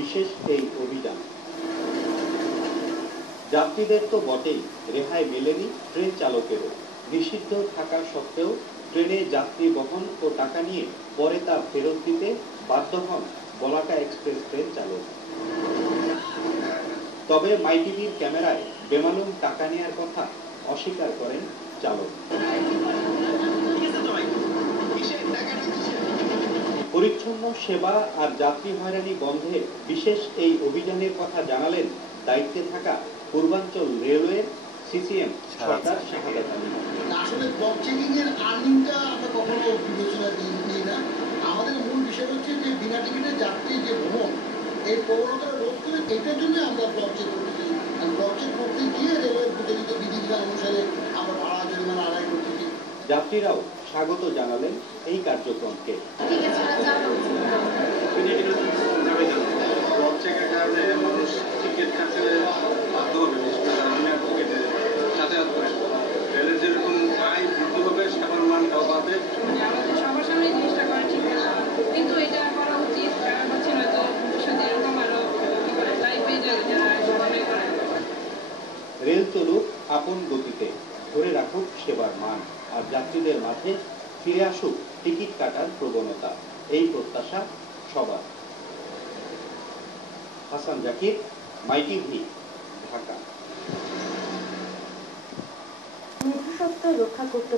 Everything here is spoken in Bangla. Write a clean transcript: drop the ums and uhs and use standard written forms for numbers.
বিশেষ এই অভিযান। যাত্রীদের তো বটেই, রেহাই মেলেনি ট্রেন চালকেরও। নিষিদ্ধ থাকা সত্ত্বেও ট্রেনে যাত্রী বহন ও টাকা নিয়ে পরে তা ফেরত দিতে বাধ্য হন বলাকা এক্সপ্রেস ট্রেন চালক। তবে মাইটিভির ক্যামেরায় বেমালুম টাকা নেওয়ার কথা অস্বীকার করেন চালক। পরিচ্ছন্ন সেবা আর যাত্রী হয়রানি বন্ধে বিশেষ এই অভিযানের কথা জানালেন দায়িত্বে থাকা পূর্বাঞ্চল রেলওয়ের সিসিএম সরদার শাহাদাত আলী। আসলে ব্লক চেকিং এর আর্নিংটা আমরা কখনো বিবেচনা দিই না। আমাদের মূল বিষয় হচ্ছে যে বিনা টিকিটে যাত্রী যে ভ্রমণ এই প্রবণতা রোধ করে এটার জন্য আমরা ব্লক চেক করতে চাই। আর ব্লক চেক করতে গিয়ে রেলওয়ের প্রচলিত বিধিবিধান অনুসারে আমরা ভাড়া জরিমানা আদায় করতে চাই। যাত্রীরাও স্বাগত জানালেন এই কার্যক্রমকে। ব্লক চেকের কারণে মানুষ টিকিট কাটতে বাধ্য হবে, যাতায়াত করে রেলের যেরকম আয় বৃদ্ধি হবে সেবার মানটাও বাড়বে। সবার সামনে জিনিসটা করা ঠিক না, কিন্তু এটা করা উচিত। কারণ হচ্ছে নয়তো ভবিষ্যতে এরকম আরো লাইফে যারা মনে করে। রেল চলুক আপন গতিতে, ধরে রাখুক সেবার মান, আর যাত্রীদের মাঝে ফিরে আসুক টিকিট কাটার প্রবণতা, এই প্রত্যাশা সবার। হাসান জাকির, মাইটিভি, ঢাকা। মনুষ্যত্ব রক্ষা করতে